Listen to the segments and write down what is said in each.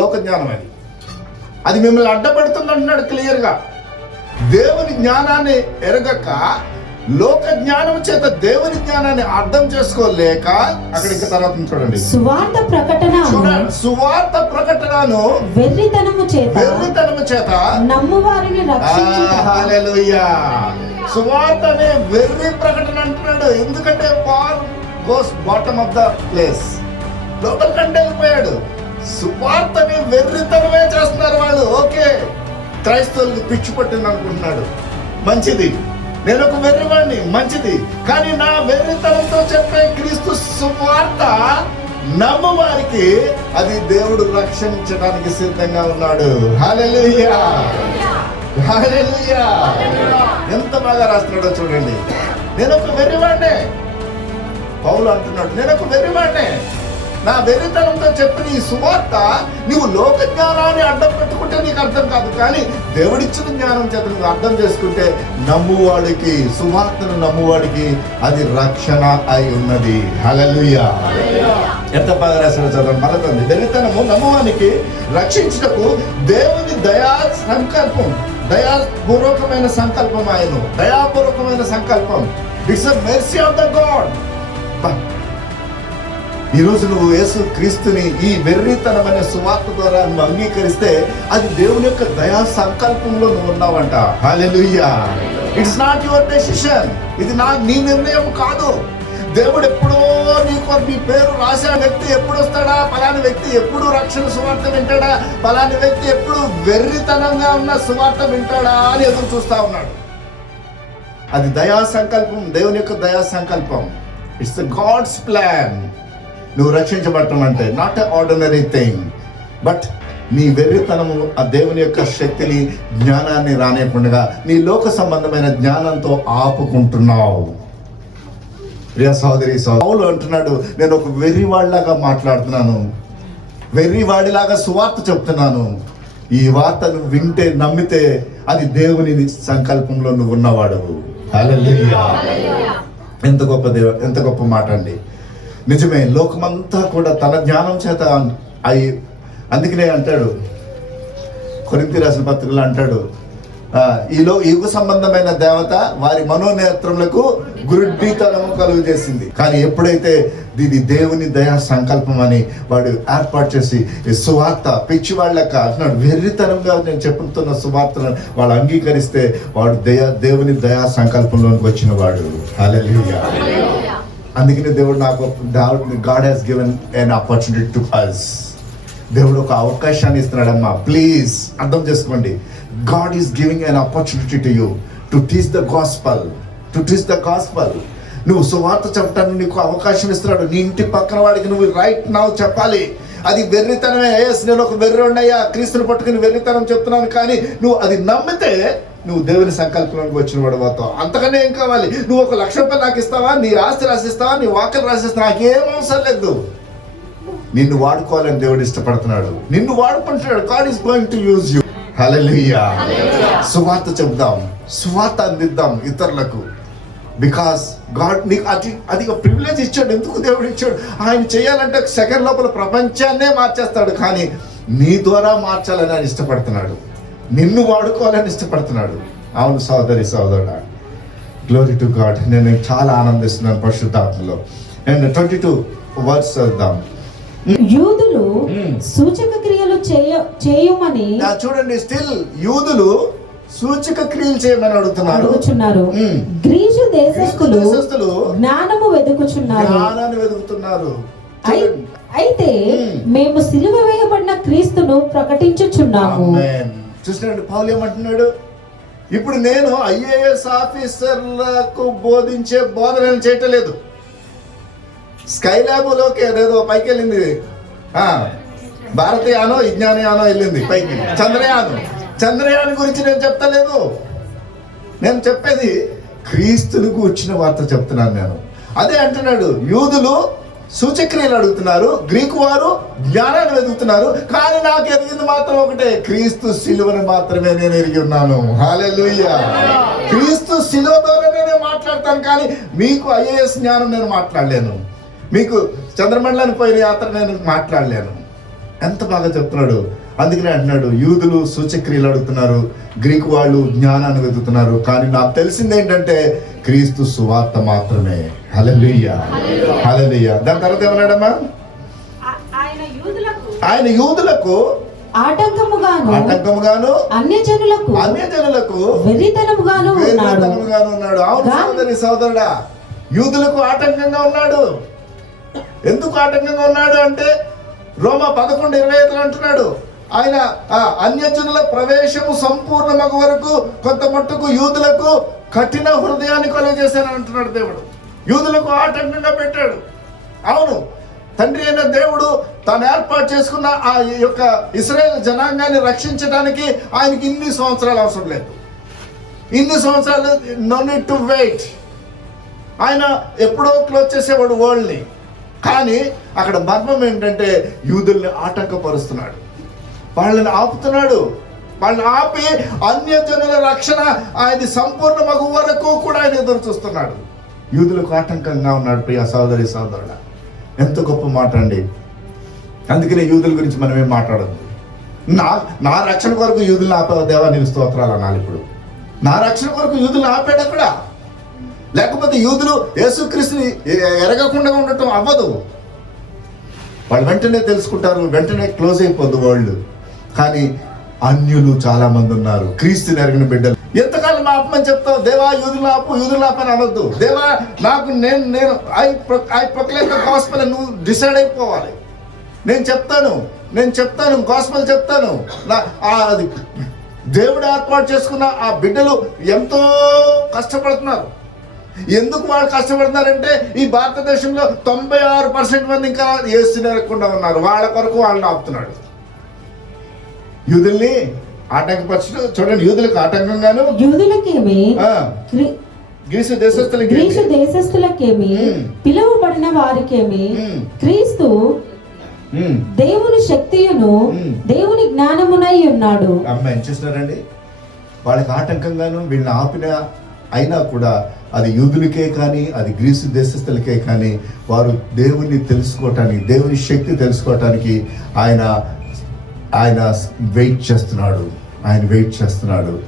లోక జ్ఞానం అది అది మిమ్మల్ని అడ్డపెడుతుంది అంటున్నాడు క్లియర్గా. దేవుని జ్ఞానాన్ని ఎరగక లోక జ్ఞానం చేత దేవుని జ్ఞానాన్ని అర్థం చేసుకోలేక అక్కడ ఇంకా తర్వాత చూడండి. సువార్త ప్రకటన చూడండి సువార్త ప్రకటనను వెర్రితనము చేత వెర్రితనము చేత నమ్ము వారిని సువార్త అనే వెర్రి ప్రకటన అంటున్నాడు. ఎందుకంటే Paul goes bottom of the place. లోపల కంటే వెళ్ళిపోయాడు. సువార్తని వెర్రితనమే చేస్తున్నారు వాళ్ళు. ఓకే. క్రైస్తవులకు పిచ్చి పట్టింది అనుకుంటున్నాడు. మంచిది. నేను ఒక వెర్రివాడిని మంచిది. కానీ నా వెర్రితనంతో చెప్పే క్రీస్తు సువార్త నమ్ము వారికి అది దేవుడు రక్షించడానికి సిద్ధంగా ఉన్నాడు. హల్లెలూయా. హల్లెలూయా. ఎంత బాగా రాస్తున్నాడో చూడండి. నేను ఒక వెర్రివాడినే పౌలు అంటున్నాడు నేను ఒక వెర్రివాడినే నా వెరితనంతో చెప్పిన ఈ సువార్త నీవు లోక జ్ఞానాన్ని అడ్డం పెట్టుకుంటే నీకు అర్థం కాదు. కానీ దేవుడిచ్చిన జ్ఞానం చేత నువ్వు అర్థం చేసుకుంటే నమ్మువాడికి సువార్తను నమ్మువాడికి అది రక్షణ అయి ఉన్నది. హల్లెలూయా. ఎంత బాగా రాసిన చదవడం. మరతుంది వెర్రితనము నమ్మువానికి రక్షించుటకు దేవుని దయా సంకల్పం దయాపూర్వకమైన సంకల్పం ఆయన దయాపూర్వకమైన సంకల్పం. It's a mercy of the God ఈరోజు నువ్వు యేసు క్రీస్తుని ఈ వెర్రితనమైన సువార్త ద్వారా నువ్వు అంగీకరిస్తే అది దేవుని యొక్క దయా సంకల్పంలో నువ్వు ఉన్నావంట. Hallelujah it's not your decision ఇది నా నీ నిర్ణయం కాదు. దేవుడు ఎప్పుడో నీకు నీ పేరు రాసిన వ్యక్తి ఎప్పుడు వస్తాడా? పలాని వ్యక్తి ఎప్పుడు రక్షణ సువార్త వింటాడా? పలాని వ్యక్తి ఎప్పుడు వెర్రితనంగా ఉన్న సువార్త వింటాడా అని ఎదురు చూస్తా ఉన్నాడు. అది దయా సంకల్పం దేవుని యొక్క దయా సంకల్పం. ఇట్స్ ద గాడ్స్ ప్లాన్ నువ్వు రక్షించబడటం అంటే not a ordinary thing but నీ వెర్రితనము ఆ దేవుని యొక్క శక్తిని జ్ఞానాన్ని రానివ్వకుండా నీ లోక సంబంధమైన జ్ఞానంతో ఆపుకుంటున్నావు. ప్రియ సహోదరి పౌలు అంటున్నాడు నేను ఒక వెర్రివాడిలాగా మాట్లాడుతున్నాను. వెర్రివాడిలాగా సువార్త చెప్తున్నాను. ఈ వార్తను వింటే నమ్మితే అది దేవుని సంకల్పంలో నువ్వు ఉన్నవాడు ఎంత గొప్ప దేవ ఎంత గొప్ప మాట అండి. నిజమే లోకమంతా కూడా తన జ్ఞానం చేత అయి అందుకనే అంటాడు. కొరింతి రాసిన పత్రికలు అంటాడు ఈలో యుగ సంబంధమైన దేవత వారి మనోనేత్రములకు గురుడ్డితనము కలుగు చేసింది కానీ ఎప్పుడైతే దీని దేవుని దయా సంకల్పం అని వాడు ఏర్పాటు చేసి ఈ సువార్త పిచ్చివాళ్ళక అంటున్నాడు వెర్రితనంగా నేను చెప్పుతున్న సువార్తను వాళ్ళు అంగీకరిస్తే వాడు దయా దేవుని దయా సంకల్పంలోకి వచ్చిన వాడు. హల్లెలూయా. అందుకనే దేవుడు నాకు God has given an opportunity to us దేవుడు ఒక అవకాశాన్ని ఇస్తున్నాడమ్మా. ప్లీజ్ అర్థం చేసుకోండి. God is giving an opportunity to you to teach the gospel to teach the gospel నువ్వు సువార్త చెప్పడానికి నీకు అవకాశం ఇస్తున్నాడు. నీ ఇంటి పక్కన వాడికి నువ్వు రైట్ నావు చెప్పాలి. అది వెర్రితనమే. ఎస్ నేను ఒక వెర్రి ఉండయ్యా క్రీస్తుని పట్టుకుని వెర్రితనం చెప్తున్నాను కానీ నువ్వు అది నమ్మితే నువ్వు దేవుని సంకల్పంలోకి వచ్చిన వాడు అవుతావు. అంతకనే ఏం కావాలి? నువ్వు ఒక లక్ష రూపాయలు నాకు ఇస్తావా? నీ ఆస్తి రాసిస్తావా? నీ వాకలు రాసిస్తావా? నాకేం అవసరం లేదు. నిన్ను వాడుకోవాలని దేవుడు ఇష్టపడుతున్నాడు. నిన్ను వాడుకుంటున్నాడు. God is going to use you hallelujah సువార్త చెప్దాం సువార్త అందిద్దాం ఇతరులకు. బికాస్ గాడ్ నీకు అది అది ఒక ప్రివిలేజ్ ఇచ్చాడు. ఎందుకు దేవుడు ఇచ్చాడు? ఆయన చేయాలంటే సెకండ్ లోపల ప్రపంచాన్నే మార్చేస్తాడు. కానీ నీ ద్వారా మార్చాలని ఆయన ఇష్టపడుతున్నాడు. నిన్ను వాడుకోవాలని ఇష్టపడుతున్నాడు. అవును సోదరి సోదరుడా గ్లోరీ టు గాడ్ నేను చాలా ఆనందిస్తున్నాను పరిశుద్ధాత్మలో. అండ్ ట్వంటీ టూ వర్డ్స్ చదువుదాం. యూదులు మ్మ్. సూచక క్రియలు చేయ చేయుమని చూడండి స్టిల్ యూదులు సూచక క్రియలు చేయమని అడుగుతున్నారు. అడుగుచున్నారు. గ్రీసు దేశస్థులు జ్ఞానము వెతుకుచున్నారు జ్ఞానాన్ని వెతుకుతున్నారు. అయితే మ్మ్. సిలువ వేయబడిన క్రీస్తును ప్రకటించుచున్నాము. చూసినండి పౌలు ఏమంటున్నాడు? ఇప్పుడు నేను ఐఏఎస్ ఆఫీసర్లకు బోధించే బోధన నేను చేయటం లేదు స్కై ల్యాబ్లోకి అదేదో పైకి వెళ్ళింది భారతీయానో విజ్ఞానయానో వెళ్ళింది పైకి. చంద్రయానం. చంద్రయాన్ గురించి నేను చెప్తలేదు. నేను చెప్పేది క్రీస్తులకు వచ్చిన వార్త చెప్తున్నాను నేను. అదే అంటున్నాడు యూదులు సూచక్రియలు అడుగుతున్నారు గ్రీకు వారు జ్ఞానాన్ని వెతుకుతున్నారు కానీ నాకు ఎరిగింది మాత్రం ఒకటే క్రీస్తు శిలువని మాత్రమే నేను ఎరిగి ఉన్నాను. హాలెలూయా క్రీస్తు శిలువ ద్వారా నేను మాట్లాడతాను కానీ మీకు ఐఏఎస్ జ్ఞానం నేను మాట్లాడలేను. మీకు చంద్రమండలానికి పోయిన యాత్ర నేను మాట్లాడలేను. ఎంత బాగా చెప్తున్నాడు? అందుకనే అంటున్నాడు యూదులు సూచక్రియలు అడుగుతున్నారు గ్రీకు వాళ్ళు జ్ఞానాన్ని వెతుకుతున్నారు కానీ నాకు తెలిసింది ఏంటంటే క్రీస్తు సువార్త మాత్రమే. హలలుయ్య హలలుయ్య దాని తర్వాత ఏమన్నాడమ్మా? ఆయన యూదులకు ఆటంకముగాను ఆటంకముగాను అన్యజనులకు అన్య జనులకు వెర్రితనముగాను ఉన్నాడు. వేరుతనముగాను ఉన్నాడు. అవును గా- సోదరి సోదరుడా యూదులకు ఆటంకంగా ఉన్నాడు. ఎందుకు ఆటంకంగా ఉన్నాడు అంటే రోమా పదకొండు ఇరవై ఐదులో అంటున్నాడు ఆయన ఆ అన్యజనుల ప్రవేశము సంపూర్ణమగు వరకు కొంత మట్టుకు యూదులకు కఠిన హృదయాన్ని కలుగజేశానని అంటున్నాడు దేవుడు. యూదులకు ఆటంకంగా పెట్టాడు. అవును తండ్రి అయిన దేవుడు తాను ఏర్పాటు చేసుకున్న ఆ యొక్క ఇస్రాయేల్ జనాంగాన్ని రక్షించడానికి ఆయనకి ఇన్ని సంవత్సరాలు అవసరం లేదు. ఇన్ని సంవత్సరాలు నో నీడ్ టు వెయిట్ ఆయన ఎప్పుడో క్లోజ్ చేసేవాడు వరల్డ్ని కానీ అక్కడ మర్మం ఏంటంటే యూదుల్ని ఆటంకపరుస్తున్నాడు. వాళ్ళని ఆపుతున్నాడు. వాళ్ళని ఆపి అన్యజనుల రక్షణ ఆయన సంపూర్ణ మగు వరకు కూడా ఆయన ఎదురు చూస్తున్నాడు. యూదులకు ఆటంకంగా ఉన్నాడు ప్రియ సోదరి సోదరుడ ఎంత గొప్ప మాట అండి. అందుకనే యూదుల గురించి మనం ఏం మాట్లాడద్దు. నా నా రక్షణ కొరకు యూదులను ఆపే దేవా నీకు స్తోత్రాలు అనాలి ఇప్పుడు. నా రక్షణ కొరకు యూదులను ఆపాడు అక్కడ లేకపోతే యూదులు యేసుక్రీస్తుని ఎరగకుండా ఉండటం అవ్వదు. వాళ్ళు వెంటనే తెలుసుకుంటారు వెంటనే క్లోజ్ అయిపోద్దు వాళ్ళు కానీ అన్యులు చాలా మంది ఉన్నారు. క్రీస్తు నెరగిన బిడ్డలు. ఎంతకాలం ఆపమని చెప్తావు? దేవా యూదుల ఆపు యూదుల ఆపని అనొద్దు. దేవా నాకు నేను నేను ఐ ఐ ప్రొక్లైమ్ నువ్వు డిసైడ్ అయిపోవాలి. నేను చెప్తాను నేను చెప్తాను గాస్పల్ చెప్తాను. నా అది దేవుడు ఏర్పాటు చేసుకున్న ఆ బిడ్డలు ఎంతో కష్టపడుతున్నారు. ఎందుకు వాళ్ళు కష్టపడుతున్నారంటే ఈ భారతదేశంలో తొంభై ఆరు పర్సెంట్ మంది ఇంకా ఏసు నెరగకుండా ఉన్నారు. వాళ్ళ కొరకు వాళ్ళని ఆపుతున్నాడు. యూదుల్ని ఆటంకపరచడం చూడండి యూదులకు ఆటంకంగాను యూదులకేమి? Greece దేశస్తులకి Greece దేశస్థులకేమి? మ్మ్. పిలువబడిన వారికేమి. క్రీస్తు దేవుని శక్తియును. దేవుని జ్ఞానమునై ఉన్నాడు. అమ్మ ఏం చేస్తున్నారండి? వాళ్ళకి ఆటంకంగాను వీళ్ళని ఆపిన అయినా కూడా అది యూదులకే కానీ అది గ్రీసు దేశస్తులకే కానీ వారు దేవుని తెలుసుకోవటానికి దేవుని శక్తి తెలుసుకోవటానికి ఆయన ఆయన వెయిట్ చేస్తున్నాడు. ఆయన వెయిట్ చేస్తున్నాడు.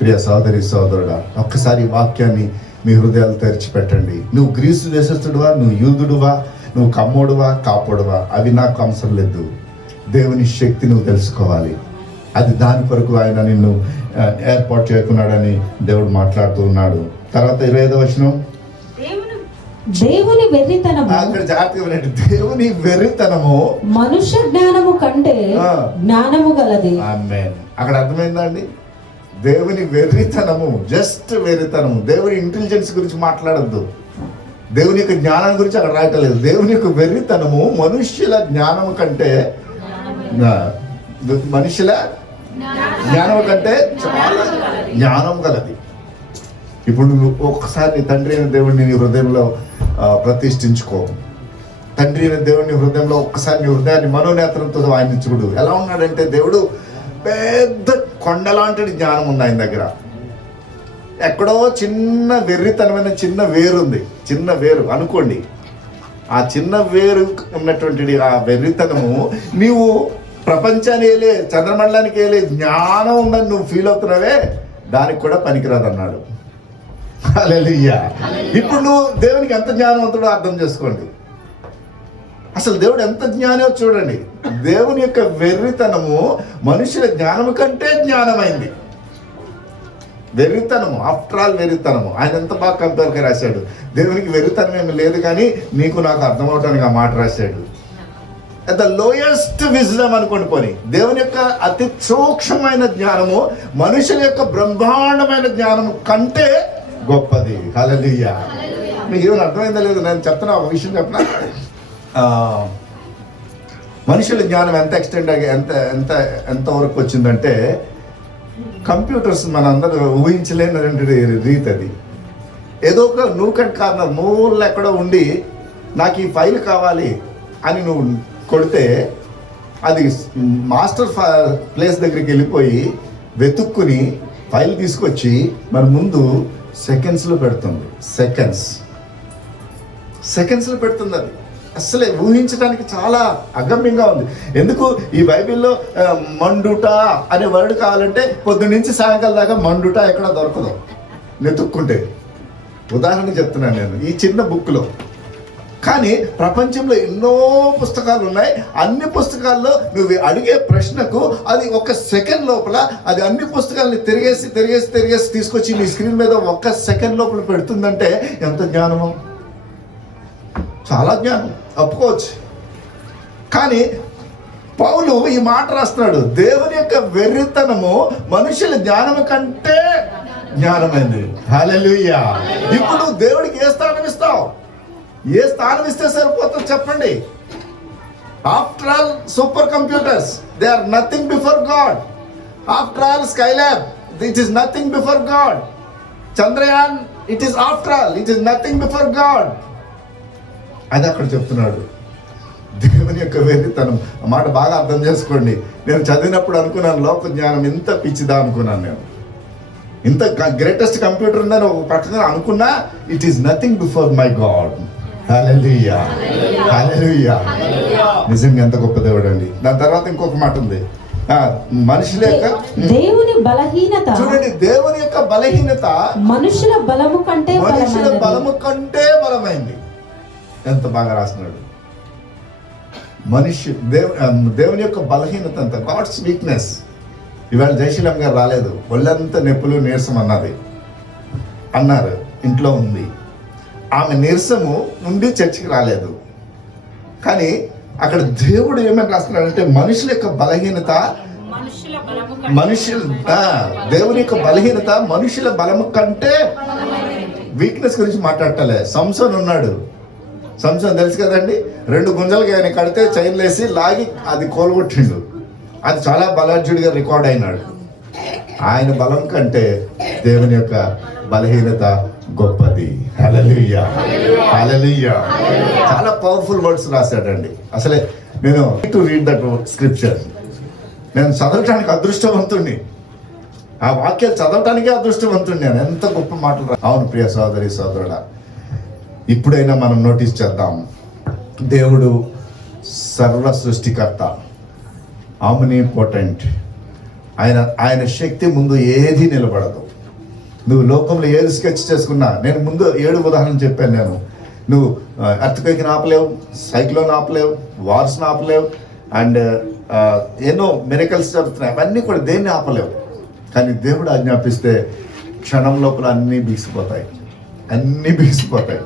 ప్రియ సోదరి సోదరుడా ఒక్కసారి వాక్యాన్ని మీ హృదయాలు తెరిచిపెట్టండి. నువ్వు గ్రీసు దేశస్తుడువా నువ్వు యూదుడువా? నువ్వు కమ్మోడువా? కాపోడువా? అవి నాకు అవసరం లేదు. దేవుని శక్తి నువ్వు తెలుసుకోవాలి. అది దాని కొరకు ఆయన నిన్ను ఏర్పాటు చేయకున్నాడని దేవుడు మాట్లాడుతూ ఉన్నాడు. తర్వాత ఇరవై ఐదో వచనం. దేవుని వెర్రితనము. అక్కడ జాగ్రత్తగా వినండి. దేవుని వెర్రితనము మనుష్య జ్ఞానము కంటే. జ్ఞానము గలది. ఆమేన్. అక్కడ అర్థమైందా అండి? దేవుని వెర్రితనము జస్ట్ వెర్రితనము. దేవుని ఇంటెలిజెన్స్ గురించి మాట్లాడద్దు. దేవుని యొక్క జ్ఞానం గురించి అక్కడ రాయటలేదు. దేవుని యొక్క వెర్రితనము మనుష్యుల జ్ఞానము కంటే మనుషుల జ్ఞానం కంటే చాలా జ్ఞానం కలది ఇప్పుడు నువ్వు ఒక్కసారి నీ తండ్రి అయిన దేవుడిని నీ హృదయంలో ప్రతిష్ఠించుకో. తండ్రి అయిన దేవుడిని హృదయంలో ఒక్కసారి నీ హృదయాన్ని మనోనేత్రంతో ఆయన చూడు ఎలా ఉన్నాడంటే దేవుడు పెద్ద కొండలాంటి జ్ఞానం ఉంది ఆయన దగ్గర. ఎక్కడో చిన్న వెర్రితనమైన చిన్న వేరు ఉంది చిన్న వేరు అనుకోండి. ఆ చిన్న వేరు ఉన్నటువంటి ఆ వెర్రితనము నీవు ప్రపంచాన్ని వేలే చంద్రమండలానికి వేలే జ్ఞానం ఉందని నువ్వు ఫీల్ అవుతున్నావే దానికి కూడా పనికిరాదు అన్నాడు ఇప్పుడు నువ్వు దేవునికి ఎంత జ్ఞానవంతుడో అర్థం చేసుకోండి. అసలు దేవుడు ఎంత జ్ఞానో చూడండి. దేవుని యొక్క వెర్రితనము మనుషుల జ్ఞానము కంటే జ్ఞానమైంది. వెర్రితనము ఆఫ్టర్ ఆల్ వెర్రితనము. ఆయన ఎంత బాగా కంపేర్గా రాశాడు. దేవునికి వెర్రితనం ఏమి లేదు కానీ నీకు నాకు అర్థమవటానికి ఆ మాట రాశాడు. ద లోయెస్ట్ విజ్డమ్ అనుకోండి పోని. దేవుని యొక్క అతి సూక్ష్మమైన జ్ఞానము మనుషుల యొక్క బ్రహ్మాండమైన జ్ఞానము కంటే గొప్పది. హల్లెలూయా. మీకు ఏమైనా అర్థమైందా లేదు? నేను చెప్తున్నా ఒక విషయం చెప్పనా మనుషుల జ్ఞానం ఎంత ఎక్స్టెండ్ అయ్యి ఎంత ఎంత ఎంత వరకు వచ్చిందంటే కంప్యూటర్స్ మనందరూ ఊహించలేనటువంటి రీతి అది ఏదో ఒక నూకట్ కార్నర్ మూల ఎక్కడో ఉండి నాకు ఈ ఫైల్ కావాలి అని నువ్వు కొడితే అది మాస్టర్ ప్లేస్ దగ్గరికి వెళ్ళిపోయి వెతుక్కుని ఫైల్ తీసుకొచ్చి మన ముందు సెకండ్స్లో పెడుతుంది. సెకండ్స్ సెకండ్స్లో పెడుతుంది అది. అసలే ఊహించడానికి చాలా అగమ్యంగా ఉంది. ఎందుకు? ఈ బైబిల్లో మండుట అనే వర్డ్ కావాలంటే పొద్దు నుంచి సాయంకాలం దాకా మండుట ఎక్కడ దొరకదు. నెతుక్కుంటే ఉదాహరణ చెప్తున్నాను నేను. ఈ చిన్న బుక్లో కానీ ప్రపంచంలో ఎన్నో పుస్తకాలు ఉన్నాయి. అన్ని పుస్తకాల్లో నువ్వు అడిగే ప్రశ్నకు అది ఒక సెకండ్ లోపల అది అన్ని పుస్తకాలని తిరిగేసి తిరిగేసి తిరిగేసి తీసుకొచ్చి నీ స్క్రీన్ మీద ఒక్క సెకండ్ లోపల పెడుతుందంటే ఎంత జ్ఞానము. చాలా జ్ఞానం. ఒప్పుకోవచ్చు. కానీ పౌలు ఈ మాట రాస్తున్నాడు. దేవుని యొక్క వెర్రితనము మనుషుల జ్ఞానము కంటే జ్ఞానమైంది హాలెలుయ్యా ఇప్పుడు నువ్వు దేవుడికి ఏ స్థానం ఇస్తావు? ఏ స్థానం ఇస్తే సరిపోతుంది చెప్పండి. After all super computers they are nothing before God after all skylab it is nothing before God Chandrayaan it is after all it is nothing before God అది అక్కడ చెప్తున్నాడు. దేవుని యొక్క వెర్రితనం. ఆ మాట బాగా అర్థం చేసుకోండి. నేను చదివినప్పుడు అనుకున్నాను లోక జ్ఞానం ఇంత పిచ్చిదా అనుకున్నాను నేను. ఇంత గ్రేటెస్ట్ కంప్యూటర్ ఉందని ఒక పక్కన అనుకున్నా it is nothing before my God hallelujah. నిజంగా ఎంత గొప్ప దేవుడు అండి దాని తర్వాత ఇంకొక మాట ఉంది. ఆ, మనుషుల యొక్క దేవుని బలహీనత. చూడండి దేవుని యొక్క బలహీనత మనుషుల బలము కంటే మనుషుల. బలము కంటే బలమైంది. ఎంత బాగా రాస్తున్నాడు. మనిషి దేవు దేవుని యొక్క బలహీనత అంత. గాడ్స్ వీక్నెస్ ఇవాళ జయశీలం గారు రాలేదు. ఒళ్ళంతా నొప్పులు నీరసం అన్నది. అన్నారు. ఇంట్లో ఉంది. ఆమె నీరసము ఉండి చర్చికి రాలేదు. కానీ అక్కడ దేవుడు ఏమని రాస్తున్నాడంటే మనుషుల యొక్క బలహీనత మనుషుల దేవుని యొక్క బలహీనత మనుషుల బలము కంటే వీక్నెస్ గురించి మాట్లాడటలే. సంసోన్ ఉన్నాడు. సంసోన్ తెలుసు కదండి? రెండు గుంజలకి ఆయన కడితే చైన్లు వేసి లాగి అది కోలుగొట్టిండు. అది చాలా బలాఢ్యుడిగా రికార్డ్ అయినాడు. ఆయన బలం కంటే దేవుని యొక్క బలహీనత గొప్పది. చాలా పవర్ఫుల్ వర్డ్స్ రాశాడండి. అసలే నేను టు రీడ్ దట్ స్క్రిప్చర్ నేను చదవటానికి అదృష్టవంతుణ్ణి. ఆ వాక్యాలు చదవటానికే అదృష్టవంతుణ్ణి నేను ఎంత గొప్ప మాటలు అవును ప్రియ సోదరి సోదరుడా ఇప్పుడైనా మనం నోటీస్ చేద్దాం. దేవుడు సర్వ సృష్టికర్త. ఆమ్ని పొటెంట్ ఆయన ఆయన శక్తి ముందు ఏది నిలబడదు. నువ్వు లోకంలో ఏది స్కెచ్ చేసుకున్నా. నేను ముందు ఏడు ఉదాహరణ చెప్పాను నేను. నువ్వు అర్థకైకి ఆపలేవు సైక్లోన్ ఆపలేవు వార్స్ ఆపలేవు అండ్ ఎన్నో మెరికల్స్ జరుగుతున్నాయి. అవన్నీ కూడా దేన్ని ఆపలేవు. కానీ దేవుడు ఆజ్ఞాపిస్తే క్షణం లోపల అన్నీ బిగిసిపోతాయి. అన్నీ బిగిసిపోతాయి.